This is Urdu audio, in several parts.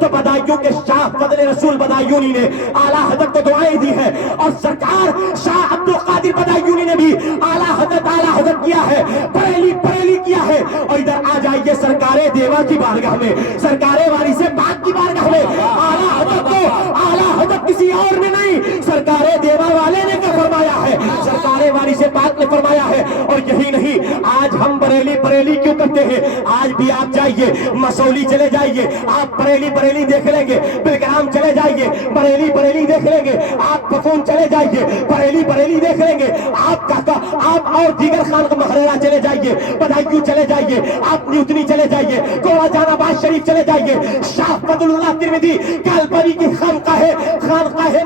تو بدایوں کے شاہ فضل رسول بدایونی نے اعلیٰ حضرت کو دعائیں دی ہے، اور سرکار شاہ عبد القادر بدایونی نے بھی اعلیٰ حضرت کیا ہے، بریلی کیا ہے۔ اور ادھر آ جائیے سرکار دیوا کی بارگاہ میں، سرکار والی سے بات کی بارگاہ میں، اعلیٰ حضرت کو اعلیٰ حضرت کسی اور نے نہیں، سرکار دیوا والے نے کیا فرمایا ہے، سرکار والی سے بات نے فرمایا ہے۔ اور یہی نہیں، آج ہم بریلی کیوں کرتے ہیں؟ آج بھی آپ جائیے مسولی چلے جائیے، آپ بریلی دیکھ لیں گے، بلگرام چلے جائیے بریلی دیکھ لیں گے، آپ پفون چلے جائیے بریلی دیکھ لیں گے، آپ اور دیگر خان کا محرہ چلے جائیے، بدایوں چلے جائیے، آپ نیوتنی چلے جائیے، کوڑا جان آباد شریف چلے جائیے، شاہ فضل اللہ ترمذی کالپری کی خانقاہ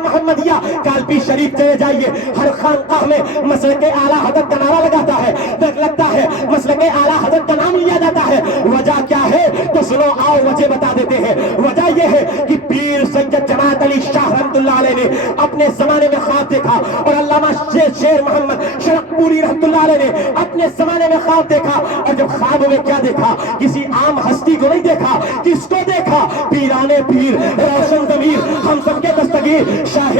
محمدیہ کالپی شریف چلے جائیے، ہر خانقاہ میں مسلک اعلیٰ حضرت کا نعرہ لگاتا ہے، لگتا ہے مسلک اعلیٰ حضرت کا نام لیا جاتا ہے۔ وجہ کیا ہے تو سنو، آؤ وجہ بتا دیتے ہیں۔ وجہ یہ ہے کہ پیر سید جماعت علی شاہ رحمۃ اللہ علیہ نے اپنے زمانے میں خواب دیکھا، اور علامہ شیر محمد شرق پوری رحمۃ اللہ علیہ نے اپنے زمانے میں خواب دیکھا، اور جب خواب میں کیا دیکھا؟ کسی عام ہستی کو نہیں دیکھا، کس کو دیکھا؟ پیرانے پیر، روشن ضمیر، ہم سب کے دستگیر شاہ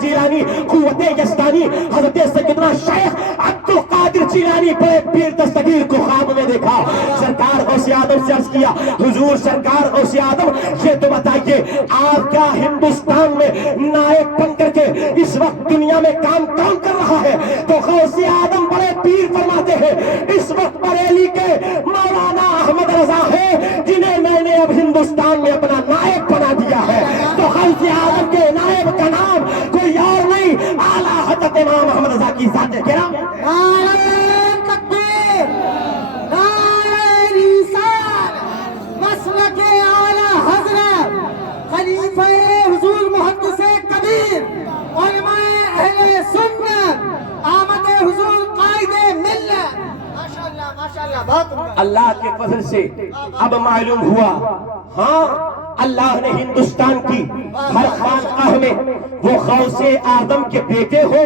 جیلانی قوت یزدانی حضرت سیدنا شیخ عبد القادر جیلانی بڑے پیر دستگیر کو خواب میں دیکھا۔ سرکار غوث اعظم سے عرض کیا، حضور سرکار غوث اعظم یہ تو بتائیے آپ کیا ہندوستان میں نائب بن کر کے اس وقت دنیا میں کام کر رہا ہے؟ تو غوث اعظم بڑے پیر فرماتے ہیں اس وقت بریلی کے مولانا احمد رضا ہے جنہیں میں نے اب ہندوستان میں اپنا نائب بنا دیا ہے۔ تو غوث اعظم کے نائب کا نام کوئی اور نہیں، اعلیٰ حضرت امام احمد رضا کی ذات کرام۔ نعرہ تکبیر، نعرہ رسالت، مسلک اعلیٰ حضرت خلیفہ حضور محدث کبیر علماء اہل سنت آمد حضور قائد ملت۔ ماشاءاللہ بہت اللہ کے فضل سے اب معلوم ہوا، ہاں اللہ نے ہندوستان کی ہر خانقاہ میں وہ غوث اعظم کے بیٹے ہو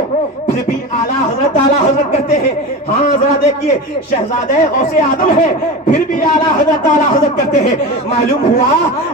پھر بھی اعلیٰ حضرت کرتے ہیں۔ ہاں ذرا دیکھیے، شہزادہ غوث اعظم ہے پھر بھی اعلیٰ حضرت کرتے ہیں۔ معلوم ہوا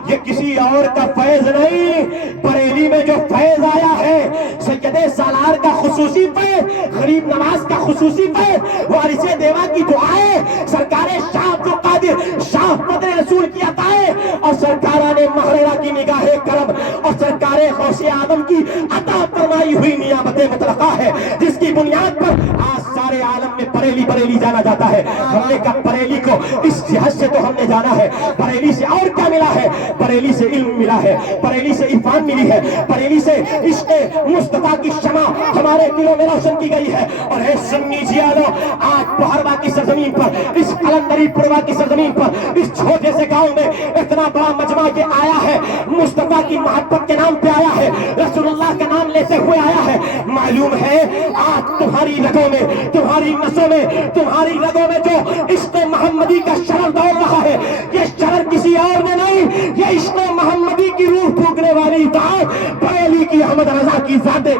یہ کسی اور کا فیض نہیں، بریلی میں جو فیض آیا ہے سید سالار کا خصوصی فیض، غریب نواز کا خصوصی فیض، وارث دیوا کی دعائیں، سرکار شاہ عبد القادر شاہ فضل رسول کی عطائیں، اور سرکارہ محررہ کی نگاہ کرم، اور سرکار غوث اعظم کی عطا فرمائی ہوئی نیابت مطلقہ ہے، جس کی بنیاد پر آج سارے عالم میں بریلی جانا جاتا ہے۔ ہم نے کہا بریلی کو اس جہت سے تو ہم نے جانا ہے، بریلی سے اور کیا ملا ہے؟ بریلی سے علم ملا ہے، بریلی سے عرفان ملی ہے، بریلی سے عشق مصطفیٰ کی شمع ہمارے دلوں میں روشن کی گئی ہے۔ اور اے سنی جیالو، آج بہروا کی سرزمین پر، اس قلندری پڑوا کی سرزمین پر، اس چھوٹے سے گاؤں میں اتنا بڑا مجمع یہ آیا ہے، مصطفیٰ کی محبت کے نام پہ آیا ہے، رسول اللہ کا نام لیتے ہوئے آیا ہے۔ معلوم ہے آج تمہاری رگوں میں، تمہاری نسوں میں، تمہاری رگوں میں جو عشق محمدی کا شرر دوڑ رہا ہے، یہ شرر کسی اور میں نہیں، یہ عشق محمدی کی روح پھونکنے والی ذات بریلی کی احمد رضا کی ذات ہے۔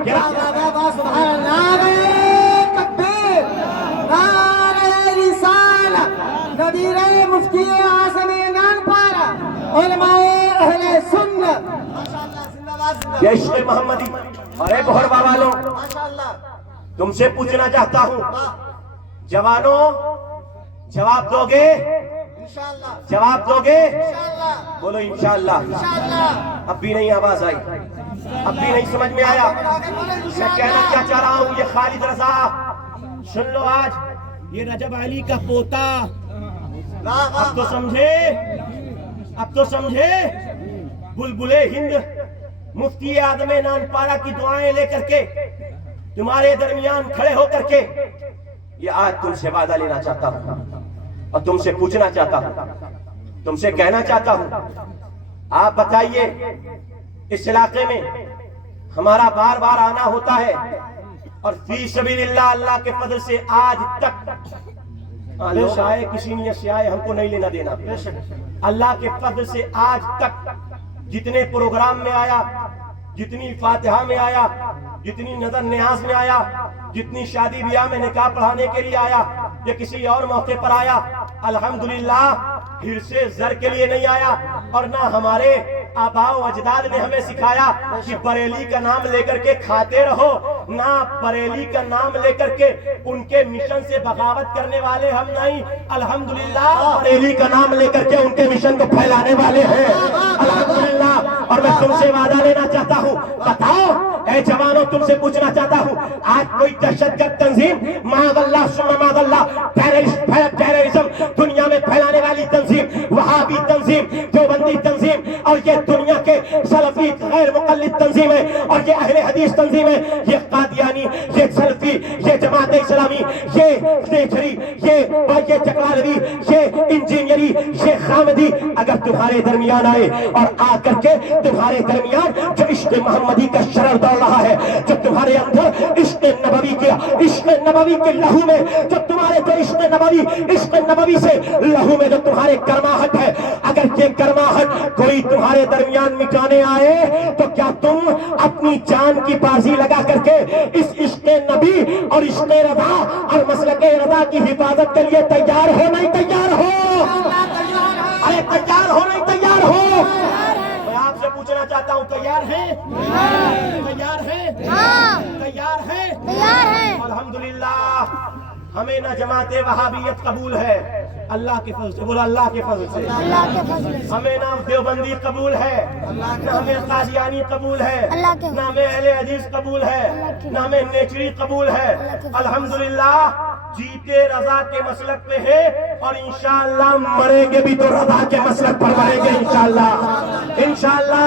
نعرہ تکبیر، نعرہ رسالت، نبیر مفتی اعظم نانپارہ علماء اہل سنت۔ یہ عشق محمدی۔ اور اے بہروا والوں، تم سے پوچھنا چاہتا ہوں، جوانوں جواب دو گے؟ جواب دو گے؟ بولو انشاءاللہ۔ اب بھی نہیں آواز آئی، اب بھی نہیں سمجھ میں آیا میں کہنا کیا چاہ رہا ہوں؟ یہ خالد رضا سن لو، آج یہ رجب علی کا پوتا، اب تو سمجھے، اب تو سمجھے، بلبل ہند مفتی اعظم نانپارہ کی دعائیں لے کر کے تمہارے درمیان کھڑے ہو کر کے یہ آج تم سے وعدہ لینا چاہتا ہوں، اور تم سے پوچھنا چاہتا ہوں، تم سے کہنا چاہتا ہوں، آپ بتائیے اس علاقے میں ہمارا بار بار آنا ہوتا ہے، اور فی سبیل اللہ اللہ کے فضل سے آج تک لوگ آئے کسی نیت سے آئے، ہم کو نہیں لینا دینا، اللہ کے فضل سے آج تک جتنے پروگرام میں آیا، جتنی فاتحہ میں آیا، جتنی نظر نیاز میں آیا، جتنی شادی بیاہ میں نکاح پڑھانے کے لیے آیا یا کسی اور موقع پر آیا، الحمدللہ حرص زر کے لیے نہیں آیا، اور نہ ہمارے آباء و اجداد نے ہمیں سکھایا کہ بریلی کا نام لے کر کے کھاتے رہو، نہ بریلی کا نام لے کر کے ان کے مشن سے بغاوت کرنے والے ہم نہیں، الحمدللہ بریلی کا نام لے کر کے ان کے مشن کو پھیلانے والے ہیں، الحمدللہ۔ اور میں تم سے وعدہ لینا چاہتا ہوں، بتاؤ اے جوانوں، تم سے پوچھنا چاہتا ہوں، آج کوئی دہشت گرد تنظیم، معاذ اللہ ثم معاذ اللہ، ٹیررزم دنیا میں پھیلانے والی تنظیم، وہابی تنظیم، دیوبندی تنظیم، اور یہ دنیا کے سلفی غیر مقلد تنظیم ہے، اور یہ اہل حدیث تنظیم ہے، یہ قادیانی، یہ سلفی، یہ جماعت اسلامی، یہ نیچری، یہ چکلالوی، یہ انجینئری، یہ خامدی اگر تمہارے درمیان آئے اور آ کر کے تمہارے درمیان جو عشق محمدی کا شرر دوڑ رہا ہے، جو تمہارے اندر عشق نبوی کے لہو میں، جو تمہارے جو عشق نبوی سے لہو میں جو تمہارے گرماہٹ ہے، اگر یہ گرماہٹ کوئی تمہارے درمیان مٹانے آئے تو کیا تم اپنی جان کی بازی لگا کر کے اس عشق نبی اور عشق رضا اور مسلک رضا کی حفاظت کے لیے تیار ہو نہیں تیار ہو؟ ارے تیار ہو نہیں تیار ہو؟ میں آپ سے پوچھنا چاہتا ہوں، تیار ہیں؟ تیار ہیں؟ تیار ہیں؟ الحمدللہ ہمیں نہ جماعت وہابیت قبول ہے، اللہ کے فضل سے، بولا اللہ کے فضل سے، ہمیں نہ دیوبندی قبول ہے، نہ ہمیں قادیانی قبول ہے، نہ ہمیں اہل حدیث قبول ہے، نہ ہمیں نیچری قبول ہے، الحمدللہ جیتے رضا کے مسلک پہ ہے، اور انشاءاللہ مریں گے بھی تو رضا کے مسلک پر مریں گے انشاءاللہ، انشاءاللہ۔